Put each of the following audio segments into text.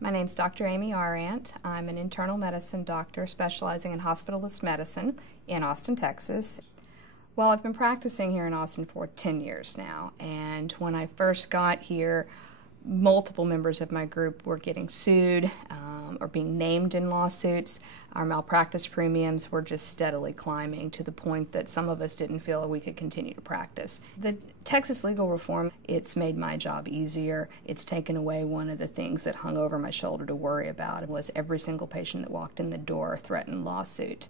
My name's Dr. Amy Arrant. I'm an internal medicine doctor specializing in hospitalist medicine in Austin, Texas. Well, I've been practicing here in Austin for 10 years now, and when I first got here, multiple members of my group were getting sued or being named in lawsuits. Our malpractice premiums were just steadily climbing to the point that some of us didn't feel we could continue to practice. The Texas legal reform, it's made my job easier. It's taken away one of the things that hung over my shoulder to worry about. It was every single patient that walked in the door threatened lawsuit.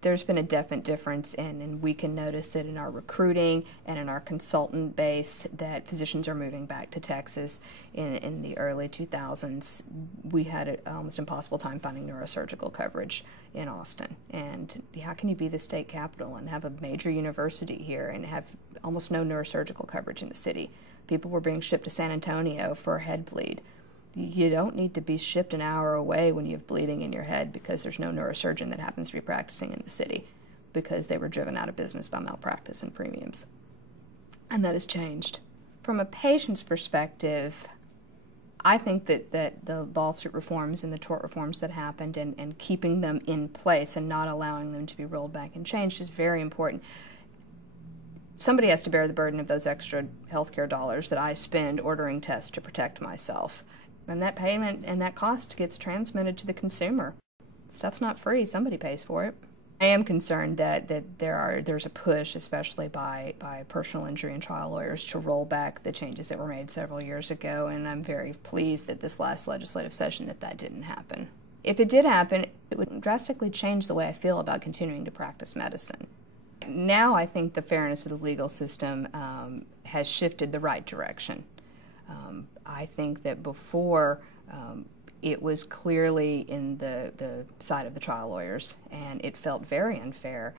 There's been a definite difference, and we can notice it in our recruiting and in our consultant base that physicians are moving back to Texas. In the early 2000s, we had an almost impossible time finding neurosurgical coverage in Austin. And how can you be the state capital and have a major university here and have almost no neurosurgical coverage in the city? People were being shipped to San Antonio for a head bleed. You don't need to be shipped an hour away when you have bleeding in your head because there's no neurosurgeon that happens to be practicing in the city because they were driven out of business by malpractice and premiums. And that has changed. From a patient's perspective, I think that the lawsuit reforms and the tort reforms that happened and keeping them in place and not allowing them to be rolled back and changed is very important. Somebody has to bear the burden of those extra healthcare dollars that I spend ordering tests to protect myself. And that payment and that cost gets transmitted to the consumer. Stuff's not free. Somebody pays for it. I am concerned that there's a push, especially by personal injury and trial lawyers, to roll back the changes that were made several years ago, and I'm very pleased that this last legislative session that didn't happen. If it did happen, it would drastically change the way I feel about continuing to practice medicine. Now I think the fairness of the legal system has shifted the right direction. I think that before it was clearly in the side of the trial lawyers, and it felt very unfair